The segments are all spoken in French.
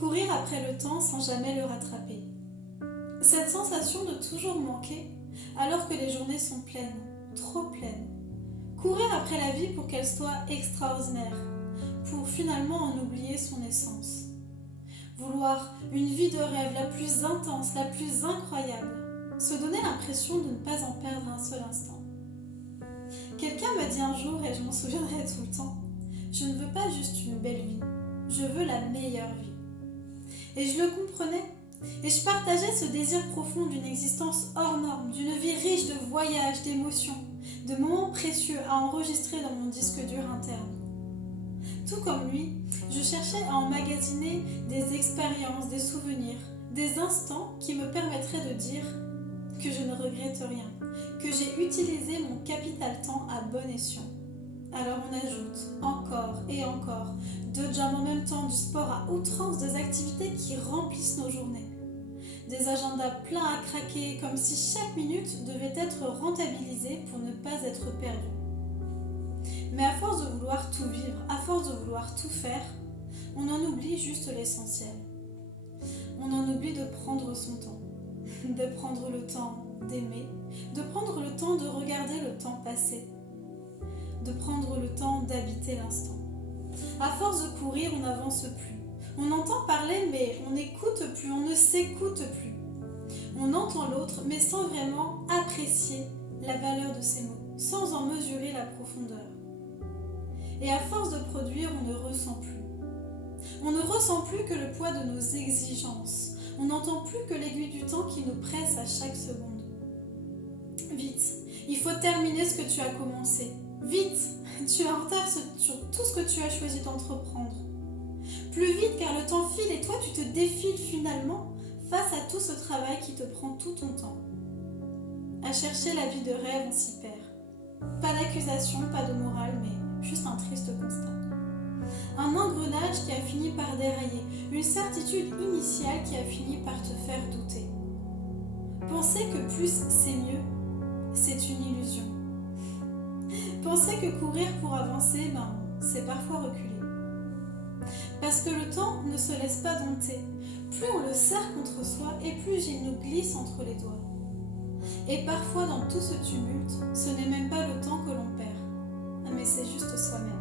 Courir après le temps sans jamais le rattraper. Cette sensation de toujours manquer, alors que les journées sont pleines, trop pleines. Courir après la vie pour qu'elle soit extraordinaire, pour finalement en oublier son essence. Vouloir une vie de rêve la plus intense, la plus incroyable, se donner l'impression de ne pas en perdre un seul instant. Quelqu'un m'a dit un jour, et je m'en souviendrai tout le temps, je ne veux pas juste une belle vie, je veux la meilleure vie. Et je le comprenais, et je partageais ce désir profond d'une existence hors norme, d'une vie riche de voyages, d'émotions, de moments précieux à enregistrer dans mon disque dur interne. Tout comme lui, je cherchais à emmagasiner des expériences, des souvenirs, des instants qui me permettraient de dire que je ne regrette rien, que j'ai utilisé mon capital temps à bon escient. Alors on ajoute encore et encore, deux jobs en même temps, du sport à outrance, des activités qui remplissent nos journées. Des agendas pleins à craquer, comme si chaque minute devait être rentabilisée pour ne pas être perdue. Mais à force de vouloir tout vivre, à force de vouloir tout faire, on en oublie juste l'essentiel. On en oublie de prendre son temps, de prendre le temps d'aimer, de prendre le temps de regarder le temps passer, de prendre le temps d'habiter l'instant. À force de courir, on n'avance plus. On entend parler, mais on n'écoute plus, on ne s'écoute plus. On entend l'autre, mais sans vraiment apprécier la valeur de ses mots, sans en mesurer la profondeur. Et à force de produire, on ne ressent plus. On ne ressent plus que le poids de nos exigences. On n'entend plus que l'aiguille du temps qui nous presse à chaque seconde. Vite, il faut terminer ce que tu as commencé. Vite, tu es en retard sur tout ce que tu as choisi d'entreprendre. Plus vite car le temps file et toi tu te défiles finalement face à tout ce travail qui te prend tout ton temps. À chercher la vie de rêve, on s'y perd. Pas d'accusation, pas de morale, mais juste un triste constat. Un engrenage qui a fini par dérailler, une certitude initiale qui a fini par te faire douter. Penser que plus c'est mieux, c'est une illusion. Penser que courir pour avancer, c'est parfois reculer. Parce que le temps ne se laisse pas dompter. Plus on le serre contre soi et plus il nous glisse entre les doigts. Et parfois dans tout ce tumulte, ce n'est même pas le temps que l'on perd, mais c'est juste soi-même.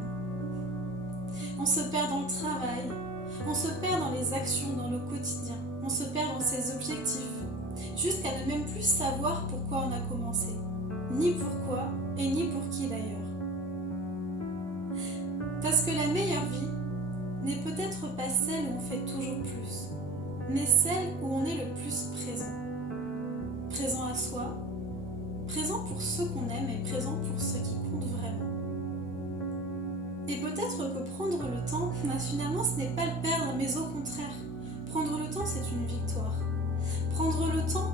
On se perd dans le travail, on se perd dans les actions, dans le quotidien, on se perd dans ses objectifs, jusqu'à ne même plus savoir pourquoi on a commencé, ni pourquoi et ni pour qui d'ailleurs. Parce que la meilleure vie n'est peut-être pas celle où on fait toujours plus, mais celle où on est le plus présent. Présent à soi, présent pour ceux qu'on aime et présent pour ceux qui comptent vraiment. Et peut-être que prendre le temps, finalement ce n'est pas le perdre, mais au contraire, prendre le temps c'est une victoire. Prendre le temps,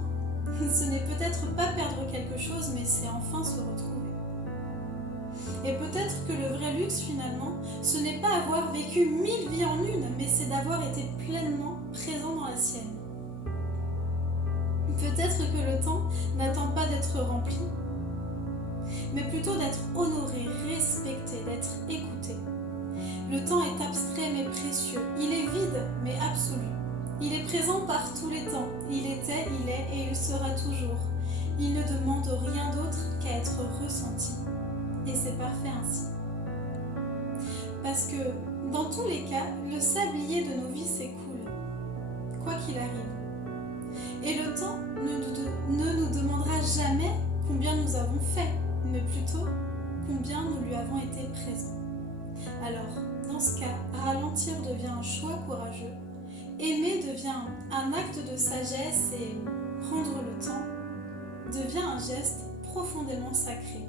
ce n'est peut-être pas perdre quelque chose, mais c'est enfin se retrouver. Et peut-être que le vrai luxe finalement, ce n'est pas avoir vécu 1000 vies en une, mais c'est d'avoir été pleinement présent dans la sienne. Peut-être que le temps n'attend pas d'être rempli, mais plutôt d'être honoré, respecté, d'être écouté. Le temps est abstrait mais précieux, il est vide mais absolu. Il est présent par tous les temps, il était, il est et il sera toujours. Il ne demande rien d'autre qu'à être ressenti. Et c'est parfait ainsi. Parce que, dans tous les cas, le sablier de nos vies s'écoule, quoi qu'il arrive. Et le temps ne nous demandera jamais combien nous avons fait, mais plutôt combien nous lui avons été présents. Alors, dans ce cas, ralentir devient un choix courageux, aimer devient un acte de sagesse et prendre le temps devient un geste profondément sacré.